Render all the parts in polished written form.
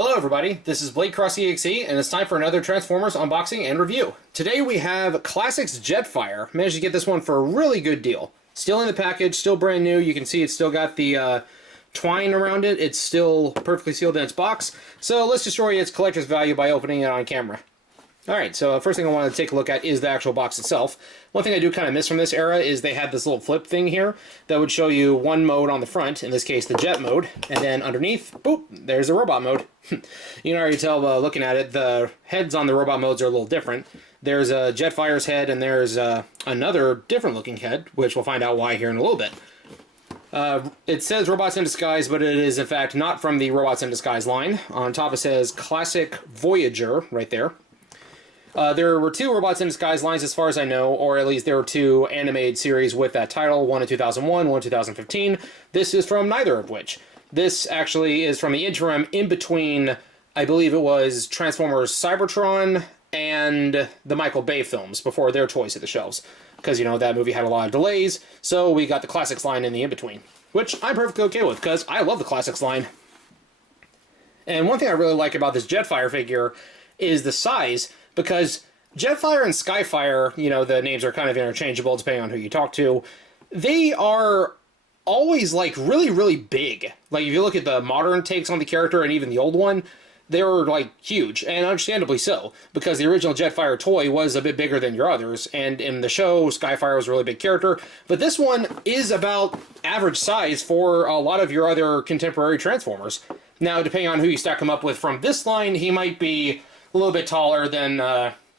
Hello everybody, this is Blade Cross EXE, and it's time for another Transformers unboxing and review. Today we have Classics Jetfire. Managed to get this one for a really good deal. Still in the package, still brand new. You can see it's still got the twine around it. It's still perfectly sealed in its box. So let's destroy its collector's value by opening it on camera. Alright, so first thing I want to take a look at is the actual box itself. One thing I do kind of miss from this era is they had this little flip thing here that would show you one mode on the front, in this case the jet mode, and then underneath, boop, there's the robot mode. You can already tell looking at it, the heads on the robot modes are a little different. There's a Jetfire's head and there's another different looking head, which we'll find out why here in a little bit. It says Robots in Disguise, but it is in fact not from the Robots in Disguise line. On top it says Classic Voyager right there. There were two Robots in Disguise lines as far as I know, or at least there were two animated series with that title, one in 2001, one in 2015. This is from neither of which. This actually is from the interim in between, I believe it was Transformers Cybertron and the Michael Bay films before their toys hit the shelves. Because, you know, that movie had a lot of delays, so we got the Classics line in the in-between. Which I'm perfectly okay with, because I love the Classics line. And one thing I really like about this Jetfire figure is the size, because Jetfire and Skyfire, you know, the names are kind of interchangeable depending on who you talk to, they are always, like, really, really big. Like, if you look at the modern takes on the character and even the old one, they're, like, huge, and understandably so, because the original Jetfire toy was a bit bigger than your others, and in the show, Skyfire was a really big character, but this one is about average size for a lot of your other contemporary Transformers. Now, depending on who you stack him up with from this line, he might be a little bit taller than,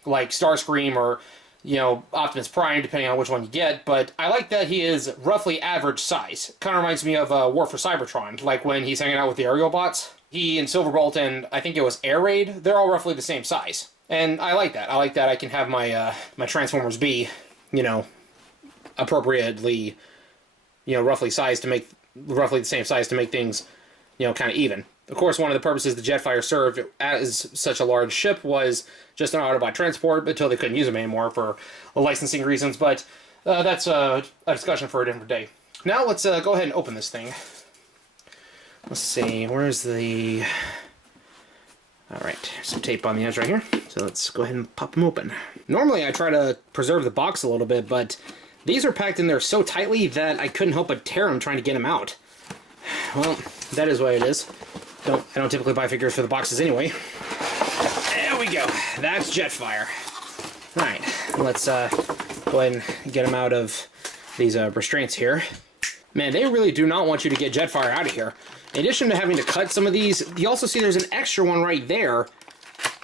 like, Starscream or, you know, Optimus Prime, depending on which one you get, but I like that he is roughly average size. Kind of reminds me of War for Cybertron, like when he's hanging out with the aerial bots. He and Silverbolt and I think it was Air Raid, they're all roughly the same size. And I like that. I like that I can have my, my Transformers be, you know, appropriately, you know, roughly the same size to make things, you know, kind of even. Of course, one of the purposes the Jetfire served as such a large ship was just an Autobot transport until they couldn't use them anymore for licensing reasons, but that's a discussion for a different day. Now let's go ahead and open this thing. Let's see, where's the... Alright, some tape on the edge right here, so let's go ahead and pop them open. Normally I try to preserve the box a little bit, but these are packed in there so tightly that I couldn't help but tear them trying to get them out. Well, that is what it is. I don't typically buy figures for the boxes anyway. There we go. That's Jetfire. Alright, let's go ahead and get him out of these restraints here. Man, they really do not want you to get Jetfire out of here. In addition to having to cut some of these, you also see there's an extra one right there,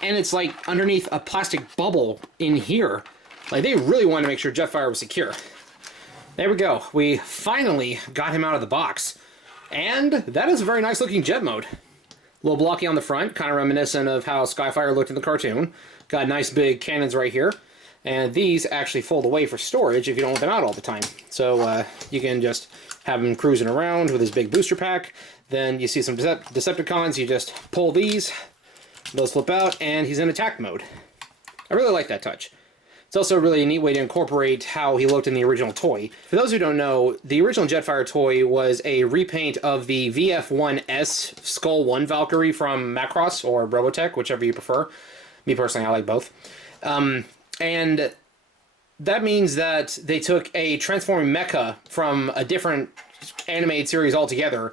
and it's like underneath a plastic bubble in here. Like, they really wanted to make sure Jetfire was secure. There we go. We finally got him out of the box. And that is a very nice looking jet mode. A little blocky on the front, kind of reminiscent of how Skyfire looked in the cartoon. Got nice big cannons right here. And these actually fold away for storage if you don't want them out all the time. So you can just have him cruising around with his big booster pack. Then you see some Decepticons, you just pull these, those flip out, and he's in attack mode. I really like that touch. It's also a really neat way to incorporate how he looked in the original toy. For those who don't know, the original Jetfire toy was a repaint of the VF-1S Skull 1 Valkyrie from Macross, or Robotech, whichever you prefer. Me personally, I like both. And that means that they took a transforming mecha from a different animated series altogether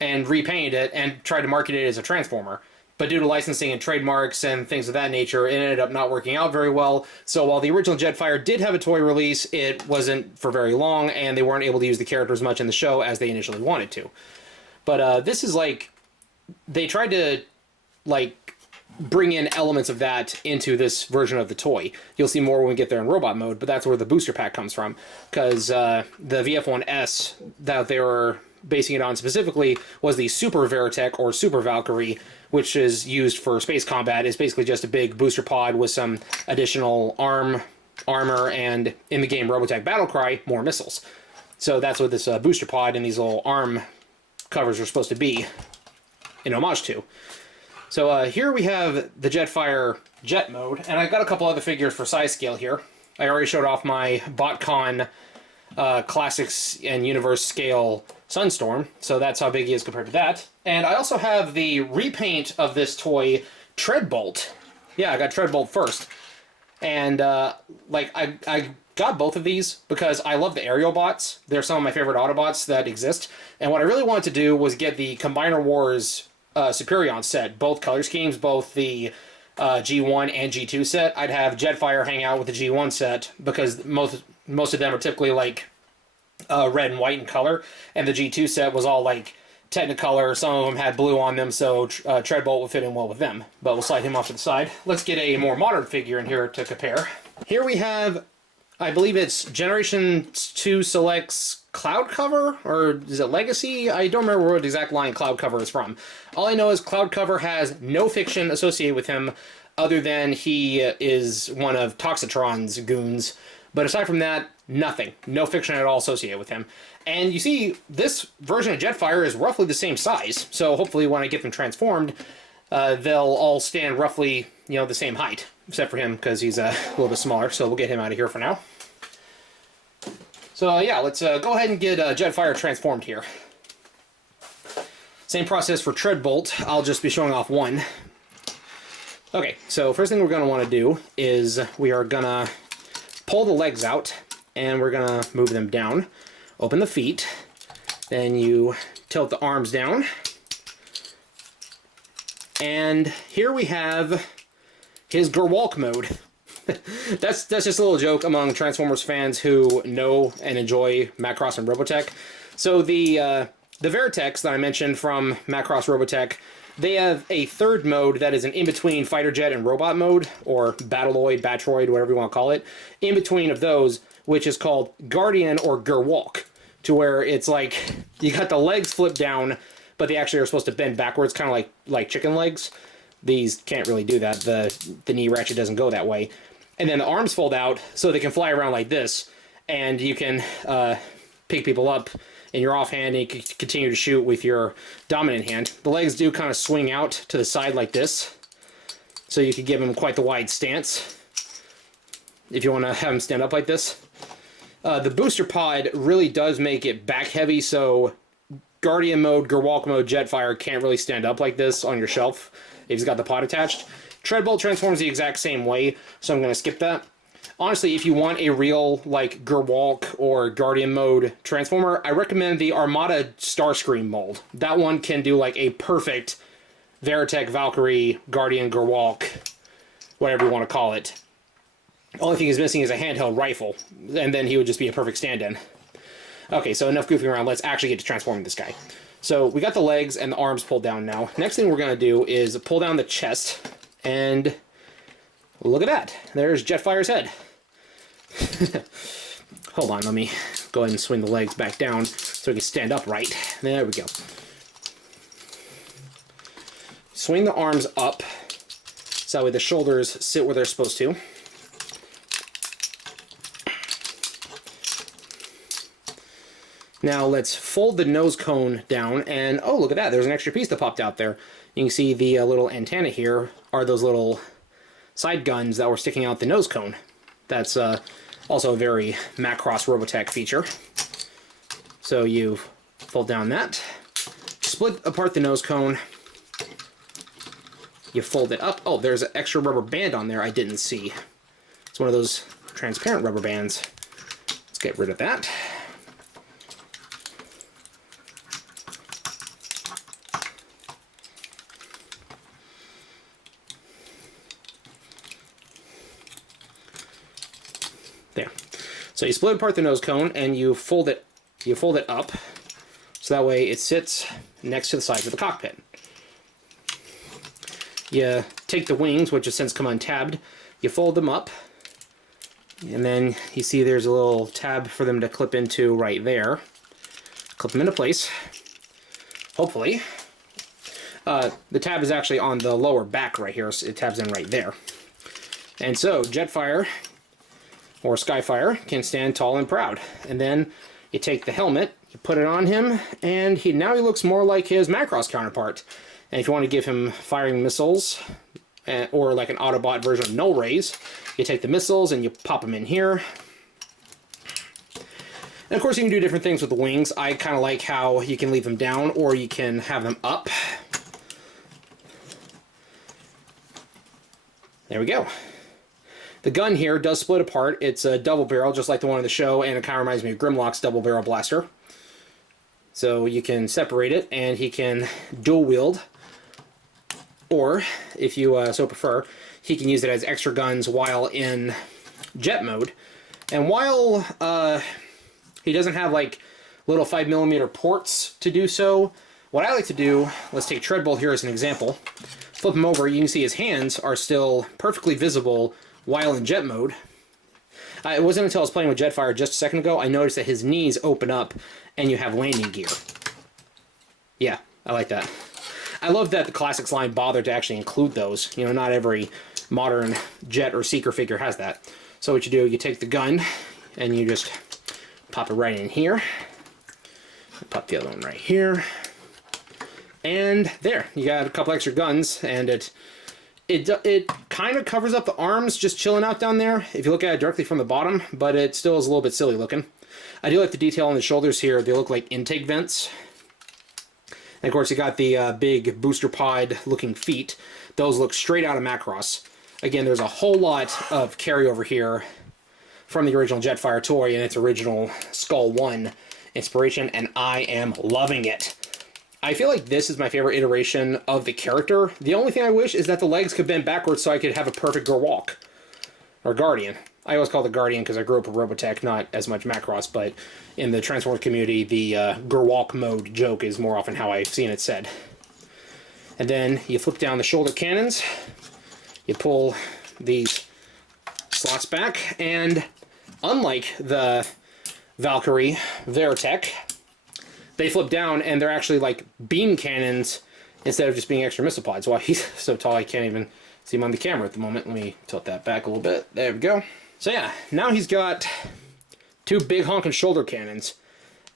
and repainted it and tried to market it as a Transformer. But due to licensing and trademarks and things of that nature, it ended up not working out very well. So while the original Jetfire did have a toy release, it wasn't for very long, and they weren't able to use the character as much in the show as they initially wanted to. But this is like... They tried to, like, bring in elements of that into this version of the toy. You'll see more when we get there in robot mode, but that's where the booster pack comes from. Because the VF-1S that they were basing it on specifically was the Super Veritech, or Super Valkyrie, which is used for space combat. It's basically just a big booster pod with some additional armor, and in the game Robotech Battlecry, more missiles. So that's what this booster pod and these little arm covers are supposed to be in homage to. So here we have the Jetfire jet mode, and I've got a couple other figures for size scale here. I already showed off my BotCon Classics and Universe scale Sunstorm, so that's how big he is compared to that. And I also have the repaint of this toy, Treadbolt. Yeah, I got Treadbolt first. And, like, I got both of these because I love the aerial bots. They're some of my favorite Autobots that exist. And what I really wanted to do was get the Combiner Wars Superion set, both color schemes, both the G1 and G2 set. I'd have Jetfire hang out with the G1 set because most of them are typically, like, red and white in color, and the G2 set was all like Technicolor. Some of them had blue on them, so Treadbolt would fit in well with them. But we'll slide him off to the side. Let's get a more modern figure in here to compare. Here we have, I believe it's Generation 2 Select's Cloud Cover, or is it Legacy? I don't remember what exact line Cloud Cover is from. All I know is Cloud Cover has no fiction associated with him other than he is one of Toxitron's goons. But aside from that, nothing. No fiction at all associated with him. And you see, this version of Jetfire is roughly the same size. So hopefully when I get them transformed, they'll all stand roughly, you know, the same height. Except for him, because he's a little bit smaller. So we'll get him out of here for now. So yeah, let's go ahead and get Jetfire transformed here. Same process for Treadbolt. I'll just be showing off one. Okay, so first thing we're going to want to do is we are going to pull the legs out, and we're going to move them down. Open the feet. Then you tilt the arms down. And here we have his Gerwalk mode. that's just a little joke among Transformers fans who know and enjoy Macross and Robotech. So the Veritex that I mentioned from Macross Robotech, they have a third mode that is an in-between fighter jet and robot mode, or Battleoid, Batroid, whatever you want to call it, in between of those, which is called Guardian or Gerwalk, to where it's like you got the legs flipped down, but they actually are supposed to bend backwards, kind of like chicken legs. These can't really do that. The knee ratchet doesn't go that way. And then the arms fold out so they can fly around like this, and you can pick people up in your offhand, and you can continue to shoot with your dominant hand. The legs do kind of swing out to the side like this, so you can give them quite the wide stance if you want to have them stand up like this. The booster pod really does make it back heavy, so Guardian mode, Gerwalk mode, Jetfire can't really stand up like this on your shelf if he's got the pod attached. Treadbolt transforms the exact same way, so I'm going to skip that. Honestly, if you want a real, like, Gerwalk or Guardian mode transformer, I recommend the Armada Starscream mold. That one can do, like, a perfect Veritech, Valkyrie, Guardian, Gerwalk, whatever you want to call it. Only thing he's missing is a handheld rifle, and then he would just be a perfect stand-in. Okay, so enough goofing around. Let's actually get to transforming this guy. So we got the legs and the arms pulled down now. Next thing we're going to do is pull down the chest, and look at that. There's Jetfire's head. Hold on, let me go ahead and swing the legs back down so we can stand upright. There we go. Swing the arms up so that way the shoulders sit where they're supposed to. Now let's fold the nose cone down, and oh, look at that, there's an extra piece that popped out there. You can see the little antenna here are those little side guns that were sticking out the nose cone. That's also a very Macross Robotech feature. So you fold down that, split apart the nose cone, you fold it up. Oh, there's an extra rubber band on there I didn't see. It's one of those transparent rubber bands. Let's get rid of that. There. So you split apart the nose cone and you fold it up so that way it sits next to the sides of the cockpit. You take the wings, which have since come untabbed, you fold them up, and then you see there's a little tab for them to clip into right there. Clip them into place, hopefully. The tab is actually on the lower back right here, so it tabs in right there. And so Jetfire or Skyfire can stand tall and proud. And then you take the helmet, you put it on him, and now he looks more like his Macross counterpart. And if you want to give him firing missiles, or like an Autobot version of null rays, you take the missiles and you pop them in here. And of course, you can do different things with the wings. I kind of like how you can leave them down, or you can have them up. There we go. The gun here does split apart. It's a double barrel, just like the one in the show, and it kind of reminds me of Grimlock's double barrel blaster. So you can separate it, and he can dual wield, or if you so prefer, he can use it as extra guns while in jet mode. And while he doesn't have like little 5mm ports to do so, what I like to do, let's take Treadbolt here as an example. Flip him over, you can see his hands are still perfectly visible while in jet mode. It wasn't until I was playing with Jetfire just a second ago, I noticed that his knees open up and you have landing gear. Yeah, I like that. I love that the Classics line bothered to actually include those. You know, not every modern Jet or Seeker figure has that. So what you do, you take the gun and you just pop it right in here. Pop the other one right here. And there, you got a couple extra guns, and it kind of covers up the arms just chilling out down there if you look at it directly from the bottom, but it still is a little bit silly looking. I do like the detail on the shoulders here. They look like intake vents. And of course, you got the big booster pod looking feet. Those look straight out of Macross. Again, there's a whole lot of carryover here from the original Jetfire toy and its original Skull 1 inspiration, and I am loving it. I feel like this is my favorite iteration of the character. The only thing I wish is that the legs could bend backwards so I could have a perfect Gurwalk. Or Guardian. I always call it Guardian because I grew up with Robotech, not as much Macross, but in the Transformers community, the Gurwalk mode joke is more often how I've seen it said. And then you flip down the shoulder cannons, you pull these slots back, and unlike the Valkyrie Veritech, they flip down and they're actually like beam cannons instead of just being extra missile pods. Well, he's so tall I can't even see him on the camera at the moment. Let me tilt that back a little bit. There we go. So yeah, now he's got two big honking shoulder cannons.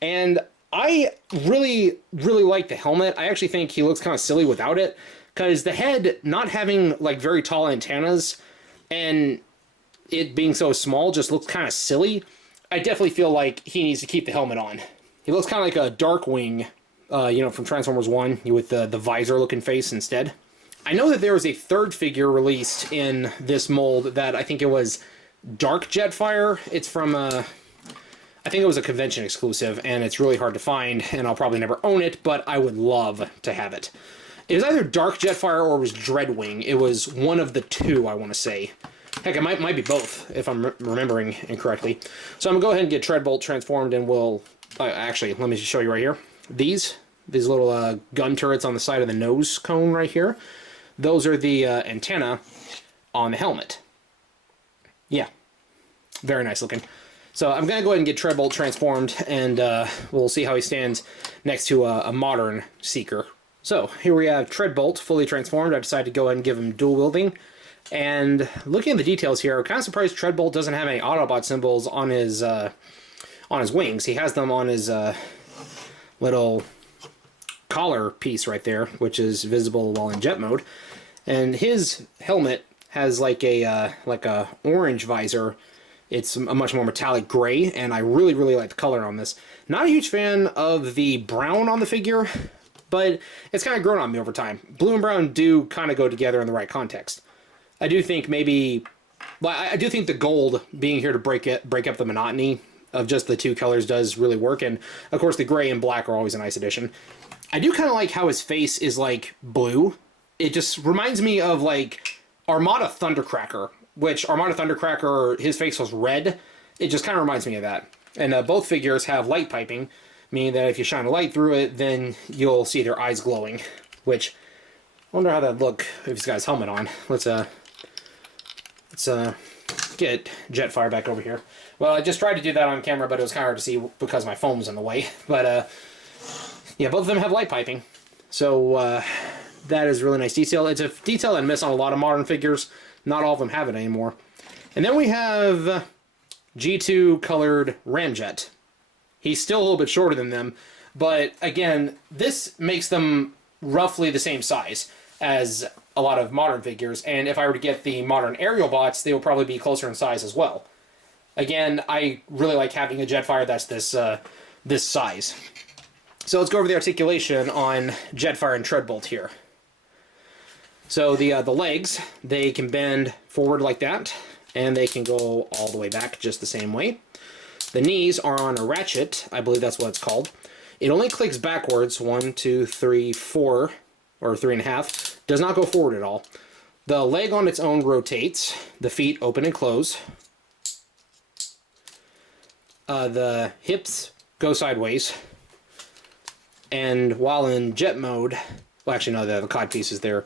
And I really, really like the helmet. I actually think he looks kind of silly without it, because the head not having like very tall antennas and it being so small just looks kind of silly. I definitely feel like he needs to keep the helmet on. He looks kind of like a Darkwing, you know, from Transformers 1, with the visor-looking face instead. I know that there was a third figure released in this mold that I think it was Dark Jetfire. It's from, I think it was a convention exclusive, and it's really hard to find, and I'll probably never own it, but I would love to have it. It was either Dark Jetfire or it was Dreadwing. It was one of the two, I want to say. Heck, it might be both, if I'm remembering incorrectly. So I'm going to go ahead and get Treadbolt transformed, and we'll... actually, let me just show you right here. These little gun turrets on the side of the nose cone right here, those are the antenna on the helmet. Yeah, very nice looking. So I'm going to go ahead and get Treadbolt transformed, and we'll see how he stands next to a modern Seeker. So here we have Treadbolt fully transformed. I decided to go ahead and give him dual wielding. And looking at the details here, I'm kind of surprised Treadbolt doesn't have any Autobot symbols on his wings. He has them on his little collar piece right there, which is visible while in jet mode. And his helmet has like a orange visor. It's a much more metallic gray, and I really, really like the color on this. Not a huge fan of the brown on the figure, but it's kind of grown on me over time. Blue and brown do kind of go together in the right context. I do think maybe... Well, I do think the gold being here to break up the monotony of just the two colors does really work, and of course the gray and black are always a nice addition. I do kind of like how his face is like blue. It just reminds me of like Armada Thundercracker, which Armada Thundercracker, his face was red. It just kind of reminds me of that. And both figures have light piping, meaning that if you shine a light through it, then you'll see their eyes glowing, which I wonder how that'd look if he's got his helmet on. Let's get Jetfire back over here. Well, I just tried to do that on camera, but it was kind of hard to see because my phone was in the way. But, yeah, both of them have light piping. So, that is really nice detail. It's a detail I miss on a lot of modern figures. Not all of them have it anymore. And then we have G2 colored Ramjet. He's still a little bit shorter than them, but again, this makes them roughly the same size as a lot of modern figures, and if I were to get the modern aerial bots, they will probably be closer in size as well. Again, I really like having a Jetfire that's this size. So let's go over the articulation on Jetfire and Treadbolt here. So the legs, they can bend forward like that, and they can go all the way back just the same way. The knees are on a ratchet, I believe that's what it's called. It only clicks backwards, 1, 2, 3, 4, or 3.5. Does not go forward at all. The leg on its own rotates. The feet open and close. The hips go sideways. And while in jet mode, well, actually no, the cod pieces there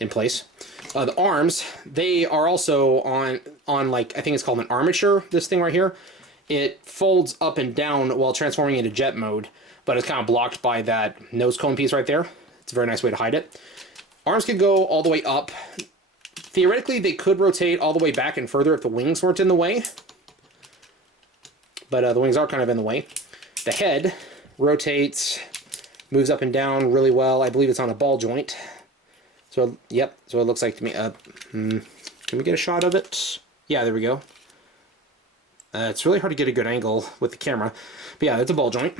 in place. The arms, they are also on like, I think it's called an armature, this thing right here. It folds up and down while transforming into jet mode, but it's kind of blocked by that nose cone piece right there. It's a very nice way to hide it. Arms can go all the way up. Theoretically, they could rotate all the way back and further if the wings weren't in the way. But the wings are kind of in the way. The head rotates, moves up and down really well. I believe it's on a ball joint. So, yep, so it looks like to me. Can we get a shot of it? Yeah, there we go. It's really hard to get a good angle with the camera. But yeah, it's a ball joint.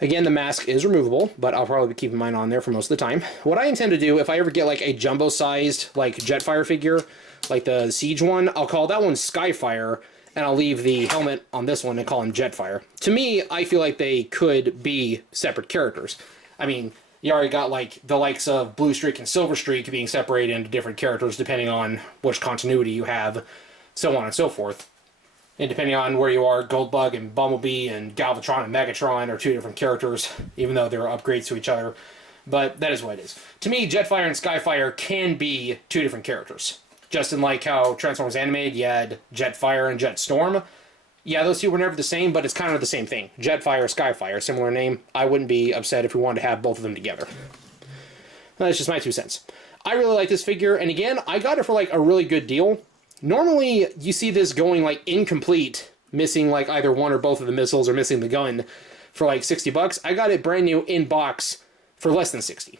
Again, the mask is removable, but I'll probably be keeping mine on there for most of the time. What I intend to do, if I ever get like a jumbo-sized like Jetfire figure, like the Siege one, I'll call that one Skyfire, and I'll leave the helmet on this one and call him Jetfire. To me, I feel like they could be separate characters. I mean, you already got like the likes of Blue Streak and Silver Streak being separated into different characters depending on which continuity you have, so on and so forth. And depending on where you are, Goldbug and Bumblebee and Galvatron and Megatron are two different characters, even though they're upgrades to each other. But that is what it is. To me, Jetfire and Skyfire can be two different characters. Just in like how Transformers Animated, you had Jetfire and Jetstorm. Yeah, those two were never the same, but it's kind of the same thing. Jetfire, Skyfire, similar name. I wouldn't be upset if we wanted to have both of them together. That's just my 2 cents. I really like this figure, and again, I got it for like a really good deal. Normally, you see this going like incomplete, missing like either one or both of the missiles or missing the gun for like 60 bucks. I got it brand new in box for less than 60.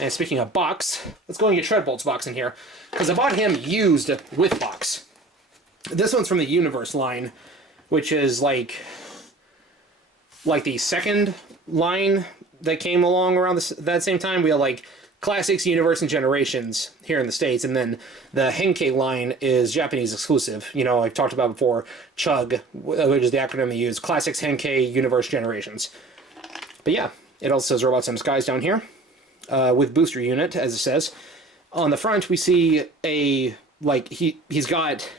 And speaking of box, let's go and get Treadbolt's box in here, because I bought him used with box. This one's from the Universe line, which is like the second line that came along around that same time. We had like Classics, Universe, and Generations here in the States, and then the Henkei line is Japanese exclusive. You know, I've talked about before, CHUG, which is the acronym they use, Classics, Henkei, Universe, Generations. But yeah, it also says Robots in Disguise down here, with booster unit, as it says. On the front, we see a, like, he's got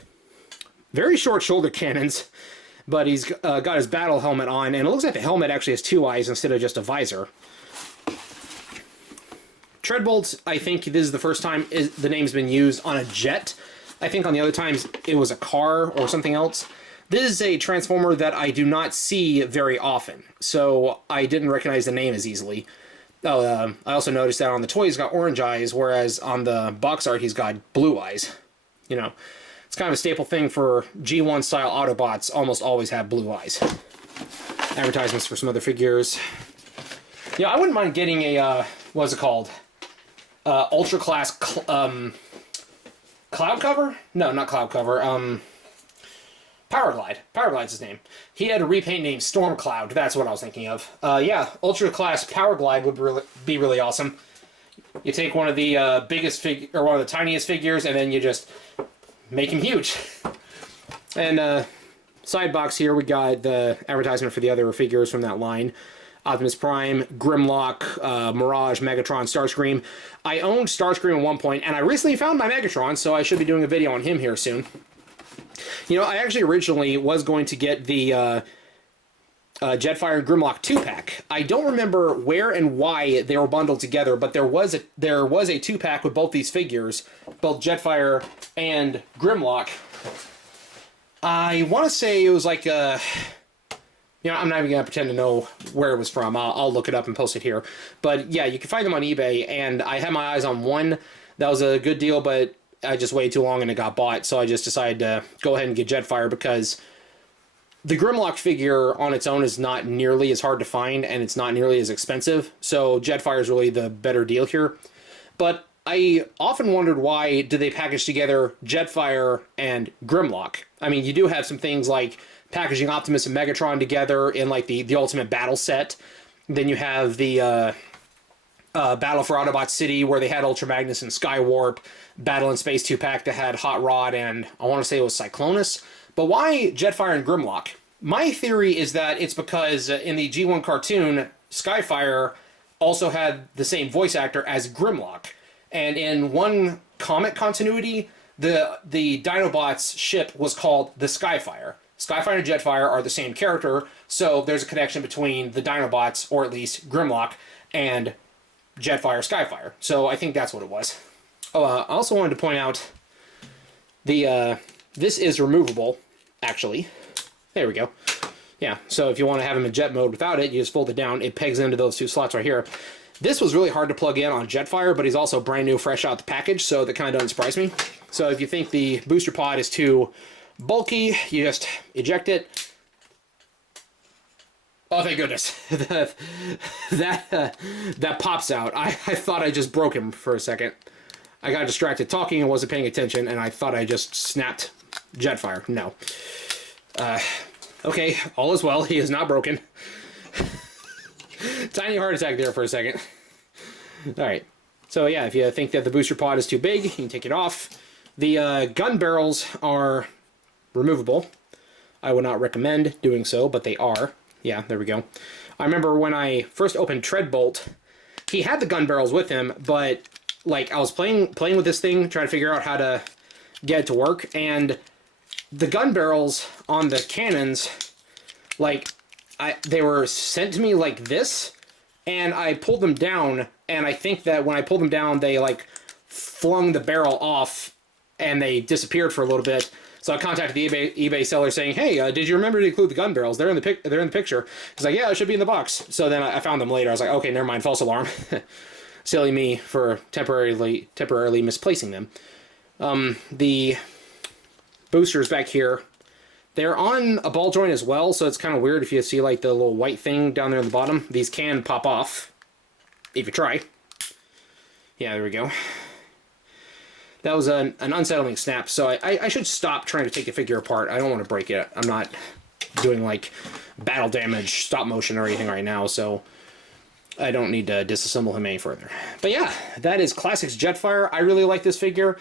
very short shoulder cannons, but he's got his battle helmet on, and it looks like the helmet actually has 2 eyes instead of just a visor. Treadbolt, I think this is the first time the name's been used on a jet. I think on the other times it was a car or something else. This is a Transformer that I do not see very often, so I didn't recognize the name as easily. I also noticed that on the toy he's got orange eyes, whereas on the box art he's got blue eyes. You know, it's kind of a staple thing for G1 style Autobots, almost always have blue eyes. Advertisements for some other figures. Yeah, I wouldn't mind getting a, what's it called? Ultra Class Cloud Cover? No, not Cloud Cover. Powerglide. Powerglide's his name. He had a repaint named Storm Cloud. That's what I was thinking of. Yeah, Ultra Class Powerglide would be really awesome. You take one of the biggest or one of the tiniest figures, and then you just make him huge. And side box here, we got the advertisement for the other figures from that line. Optimus Prime, Grimlock, Mirage, Megatron, Starscream. I owned Starscream at one point, and I recently found my Megatron, so I should be doing a video on him here soon. You know, I actually originally was going to get the Jetfire and Grimlock 2-pack. I don't remember where and why they were bundled together, but there was a 2-pack with both these figures, both Jetfire and Grimlock. I want to say it was like a... You know, I'm not even going to pretend to know where it was from. I'll look it up and post it here. But yeah, you can find them on eBay, and I had my eyes on one. That was a good deal, but I just waited too long and it got bought, so I just decided to go ahead and get Jetfire because the Grimlock figure on its own is not nearly as hard to find, and it's not nearly as expensive, so Jetfire is really the better deal here. But I often wondered why did they package together Jetfire and Grimlock. I mean, you do have some things like packaging Optimus and Megatron together in like the Ultimate Battle set. Then you have the Battle for Autobot City, where they had Ultra Magnus and Skywarp. Battle in Space 2-pack that had Hot Rod and I want to say it was Cyclonus. But why Jetfire and Grimlock? My theory is that it's because in the G1 cartoon, Skyfire also had the same voice actor as Grimlock. And in one comic continuity, the Dinobot's ship was called the Skyfire. Skyfire and Jetfire are the same character, so there's a connection between the Dinobots, or at least Grimlock, and Jetfire, Skyfire. So I think that's what it was. Oh, I also wanted to point out this is removable, actually. There we go. Yeah, so if you want to have him in jet mode without it, you just fold it down. It pegs into those two slots right here. This was really hard to plug in on Jetfire, but he's also brand new, fresh out the package, so that kind of doesn't surprise me. So if you think the booster pod is too bulky, you just eject it. Oh, thank goodness. that pops out. I thought I just broke him for a second. I got distracted talking and wasn't paying attention, and I thought I just snapped Jetfire. No. Okay, all is well. He is not broken. Tiny heart attack there for a second. Alright. So yeah, if you think that the booster pod is too big, you can take it off. The gun barrels are removable. I would not recommend doing so, but they are. Yeah, there we go. I remember when I first opened Treadbolt, he had the gun barrels with him, but like I was playing with this thing, trying to figure out how to get it to work, and the gun barrels on the cannons, like they were sent to me like this, and I pulled them down, and I think that when I pulled them down, they like flung the barrel off, and they disappeared for a little bit. So I contacted the eBay seller saying, "Hey, did you remember to include the gun barrels? They're in the picture." He's like, "Yeah, it should be in the box." So then I found them later. I was like, "Okay, never mind. False alarm." Silly me for temporarily misplacing them. The boosters back here, they're on a ball joint as well, so it's kind of weird if you see like the little white thing down there in the bottom. These can pop off if you try. Yeah, there we go. That was an unsettling snap, so I should stop trying to take the figure apart. I don't want to break it. I'm not doing like battle damage stop motion or anything right now, so I don't need to disassemble him any further. But yeah, that is Classics Jetfire. I really like this figure.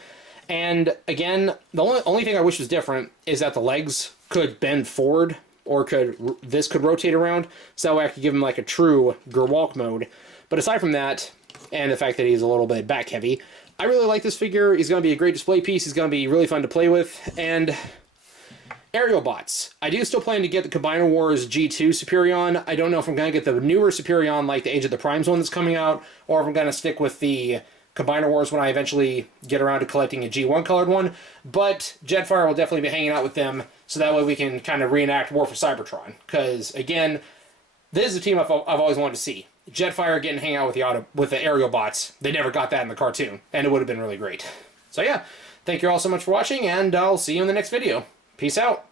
And again, the only thing I wish was different is that the legs could bend forward, or this could rotate around, so that way I could give him like a true Gerwalk mode. But aside from that, and the fact that he's a little bit back heavy, I really like this figure. He's going to be a great display piece. He's going to be really fun to play with. And aerial bots. I do still plan to get the Combiner Wars G2 Superion. I don't know if I'm going to get the newer Superion like the Age of the Primes one that's coming out, or if I'm going to stick with the Combiner Wars when I eventually get around to collecting a G1 colored one. But Jetfire will definitely be hanging out with them, so that way we can kind of reenact War for Cybertron. Because, again, this is a team I've always wanted to see. Jetfire getting hang out with the aerial bots. They never got that in the cartoon, and it would have been really great. So yeah, thank you all so much for watching, and I'll see you in the next video. Peace out.